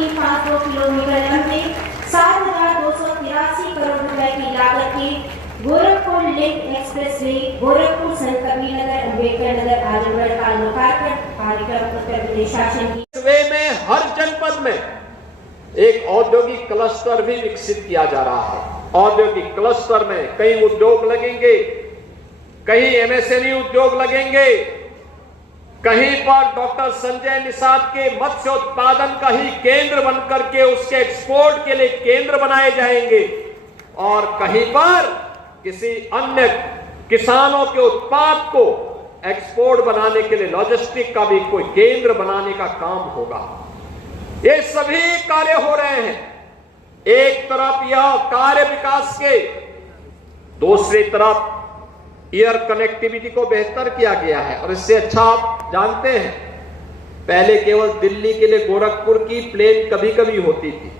की 500 किलोमीटर लंबे 7,283 करोड़ रुपए की लागत की गोरखपुर लिंक एक्सप्रेसवे गोरखपुर संत कबीरनगर अम्बेडकर नगर आजमगढ़ का लोकार्पण कार्यक्रम उत्तर प्रदेश शासन की वे में हर जनपद में एक औद्योगिक क्लस्टर भी विकसित किया जा रहा है। औद्योगिक क्लस्टर में कई उद्योग लगेंगे, कहीं एमएसएमई उद्योग लगेंगे, कहीं पर डॉक्टर संजय निषाद के मत्स्य उत्पादन का ही केंद्र बनकर के उसके एक्सपोर्ट के लिए केंद्र बनाए जाएंगे, और कहीं पर किसी अन्य किसानों के उत्पाद को एक्सपोर्ट बनाने के लिए लॉजिस्टिक का भी कोई केंद्र बनाने का काम होगा। ये सभी कार्य हो रहे हैं। एक तरफ यह कार्य विकास के, दूसरी तरफ एयर कनेक्टिविटी को बेहतर किया गया है। और इससे अच्छा आप जानते हैं, पहले केवल दिल्ली के लिए गोरखपुर की प्लेन कभी कभी होती थी।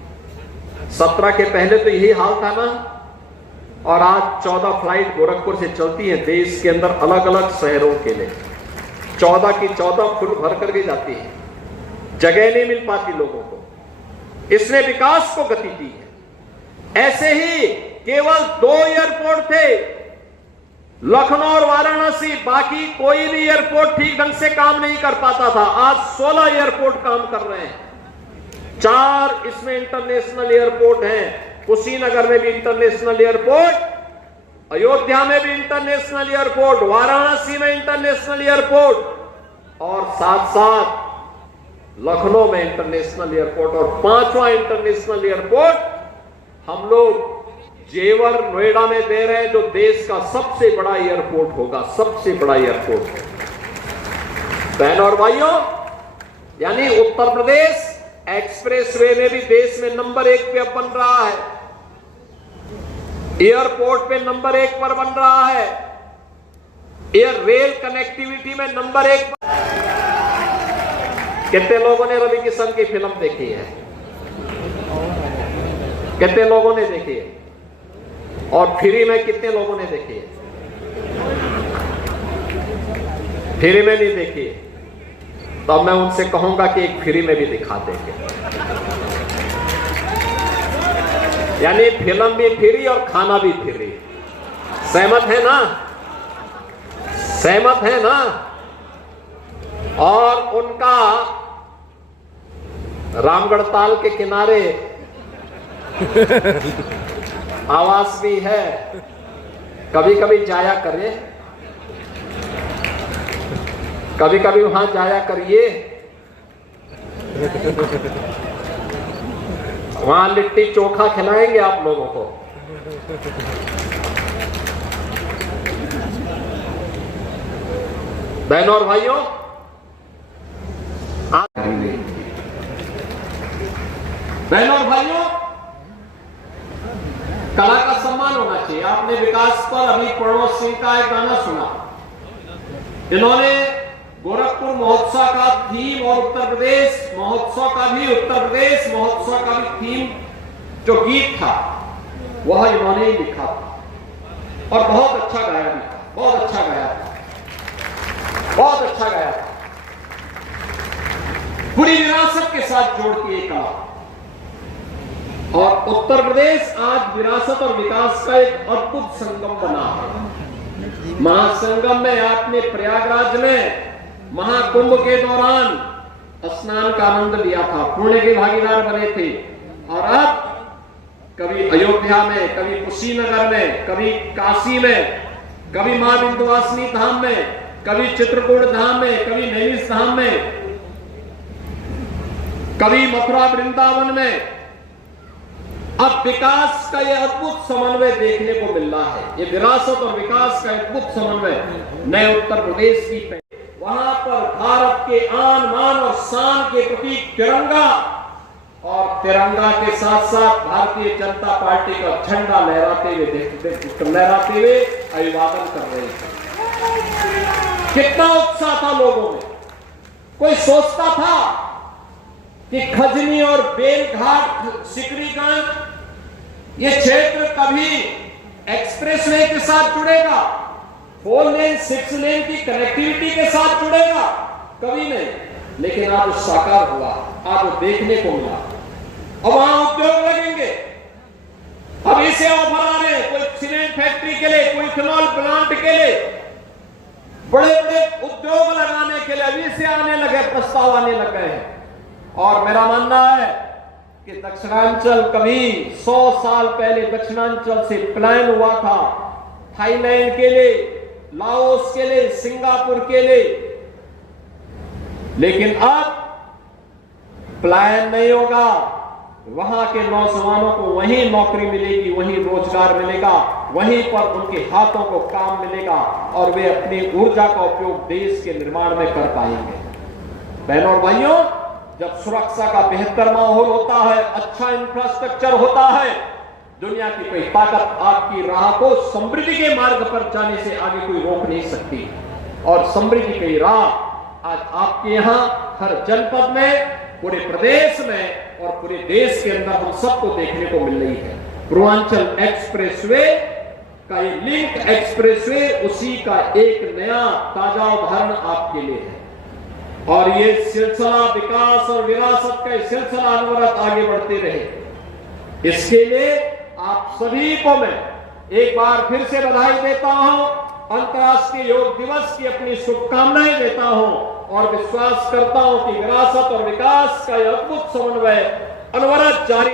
17 के पहले तो यही हाल था ना, और आज 14 फ्लाइट गोरखपुर से चलती है देश के अंदर अलग अलग शहरों के लिए। 14 की 14 फुट भर करके जाती है, जगह नहीं मिल पाती लोगों को। इसने विकास को गति दी है। ऐसे ही केवल 2 एयरपोर्ट थे, लखनऊ और वाराणसी, बाकी कोई भी एयरपोर्ट ठीक ढंग से काम नहीं कर पाता था। आज 16 एयरपोर्ट काम कर रहे हैं। 4 इसमें इंटरनेशनल एयरपोर्ट हैं। कुशीनगर में भी इंटरनेशनल एयरपोर्ट, अयोध्या में भी इंटरनेशनल एयरपोर्ट, वाराणसी में इंटरनेशनल एयरपोर्ट, और साथ साथ लखनऊ में इंटरनेशनल एयरपोर्ट, और 5वां इंटरनेशनल एयरपोर्ट हम लोग जेवर नोएडा में दे रहे हैं, जो देश का सबसे बड़ा एयरपोर्ट होगा, सबसे बड़ा एयरपोर्ट। बहनों और भाइयों, यानी उत्तर प्रदेश एक्सप्रेसवे में भी देश में नंबर 1 पे बन रहा है, एयरपोर्ट पे नंबर 1 पर बन रहा है, एयर रेल कनेक्टिविटी में नंबर 1 पर। कितने लोगों ने रवि किशन की फिल्म देखी है? कितने लोगों ने देखी है? और फ्री में कितने लोगों ने देखी है? फ्री में नहीं देखी है, तो मैं उनसे कहूंगा कि एक फ्री में भी दिखा देंगे। यानी फिल्म भी फ्री और खाना भी फ्री। सहमत है ना? सहमत है ना? और उनका रामगढ़ ताल के किनारे आवास भी है, कभी कभी जाया करें, कभी कभी वहां जाया करिए। वहां लिट्टी चोखा खिलाएंगे आप लोगों को। बहनों और भाइयों, बहनों और भाइयों, कला का सम्मान होना चाहिए। आपने विकास पर अभी प्रणव सिंह का एक गाना सुना। इन्होंने गोरखपुर महोत्सव का थीम और उत्तर प्रदेश महोत्सव का भी थीम जो गीत था वह इन्होंने ही लिखा था, और बहुत अच्छा गाया भी था, बहुत अच्छा गाया था, बहुत अच्छा गाया था। पूरी विरासत के साथ जोड़ के एक कला, और उत्तर प्रदेश आज विरासत और विकास का एक अद्भुत संगम बना है। महासंगम में आपने प्रयागराज में महाकुंभ के दौरान स्नान का आनंद लिया था, पुण्य के भागीदार बने थे। और अब कभी अयोध्या में, कभी कुशीनगर में, कभी काशी में, कभी मां विंध्यवासिनी धाम में, कभी चित्रकूट धाम में, कभी नैमिष धाम में, कभी मथुरा वृंदावन में। अब विकास का यह अद्भुत समन्वय देखने को मिल रहा है। ये विरासत और विकास का अद्भुत समन्वय नए उत्तर प्रदेश की, वहां पर भारत के आन बान और शान के प्रतीक तिरंगा, और तिरंगा के साथ साथ भारतीय जनता पार्टी का झंडा लहराते हुए अभिवादन कर रहे थे। कितना उत्साह था लोगों में। कोई सोचता था कि खजनी और बेलघाट सिकरीगंज ये क्षेत्र कभी एक्सप्रेसवे के साथ जुड़ेगा, 4 लेन 6 लेन की कनेक्टिविटी के साथ जुड़ेगा? कभी नहीं। लेकिन आज साकार हुआ, आज वो देखने को मिला। और वहां उद्योग लगेंगे। अब इसे ऑफर आ रहे हैं, कोई सीमेंट फैक्ट्री के लिए, कोई इथेनॉल प्लांट के लिए, बड़े बड़े उद्योग लगाने के लिए अभी से आने लगे, प्रस्ताव आने लग गए हैं। और मेरा मानना है कि दक्षिणांचल कभी 100 साल पहले दक्षिणांचल से प्लान हुआ था थाईलैंड के लिए, लाओस के लिए, सिंगापुर के लिए, लेकिन अब प्लान नहीं होगा। वहां के नौजवानों को वहीं नौकरी मिलेगी, वहीं रोजगार मिलेगा, वहीं पर उनके हाथों को काम मिलेगा और वे अपनी ऊर्जा का उपयोग देश के निर्माण में कर पाएंगे। बहनों और भाइयों, जब सुरक्षा का बेहतर माहौल होता है, अच्छा इंफ्रास्ट्रक्चर होता है, दुनिया की कोई ताकत आपकी राह को समृद्धि के मार्ग पर जाने से आगे कोई रोक नहीं सकती। और समृद्धि की राह आज आपके यहां हर जनपद में, पूरे प्रदेश में और पूरे देश के अंदर हम सबको देखने को मिल रही है। पूर्वांचल एक्सप्रेसवे का ये लिंक एक्सप्रेसवे उसी का एक नया ताजा उदाहरण आपके लिए है। और ये सिलसिला विकास और विरासत का सिलसिला अनवरत आगे बढ़ते रहे। इसके लिए आप सभी को मैं एक बार फिर से बधाई देता हूं, अंतर्राष्ट्रीय योग दिवस की अपनी शुभकामनाएं देता हूं और विश्वास करता हूं कि विरासत और विकास का यह अद्भुत समन्वय अनवरत जारी